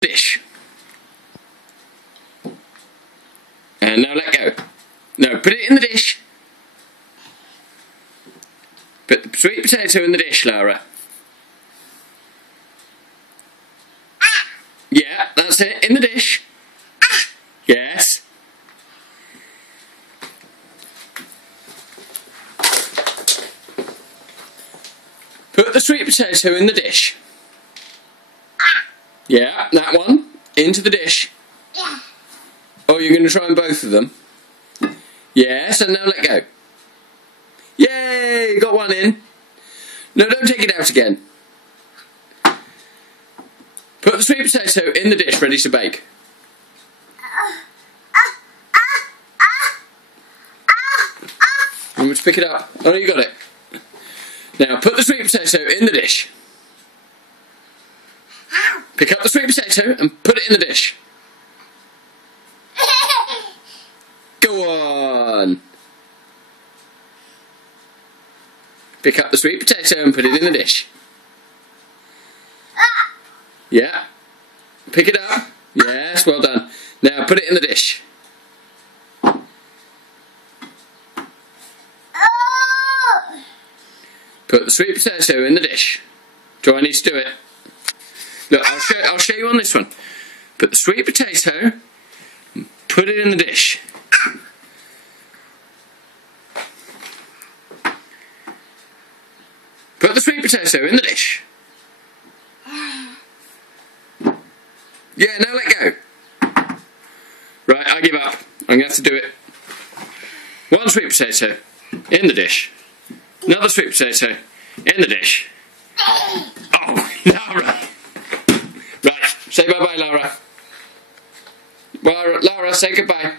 dish. And now let go. No, put it in the dish. Put the sweet potato in the dish, Lara. Yeah, that's it, in the dish. Yes. Put the sweet potato in the dish. Yeah, that one, into the dish. Oh, you're going to try both of them? Yes, and now let go. Yay, got one in. No, don't take it out again. Put the sweet potato in the dish, ready to bake. Want me to pick it up? Oh, no, you got it. Now, put the sweet potato in the dish. Pick up the sweet potato and put it in the dish. Go on. Pick up the sweet potato and put it in the dish. Yeah. Pick it up. Yes, well done. Now put it in the dish. Put the sweet potato in the dish. Do I need to do it? Look, I'll show you on this one. Put the sweet potato and put it in the dish. Put the sweet potato in the dish. Yeah, now let go. Right, I give up. I'm going to have to do it. One sweet potato in the dish. Another sweet potato in the dish. Oh, Lara. Right, say bye-bye, Lara. Lara, say goodbye.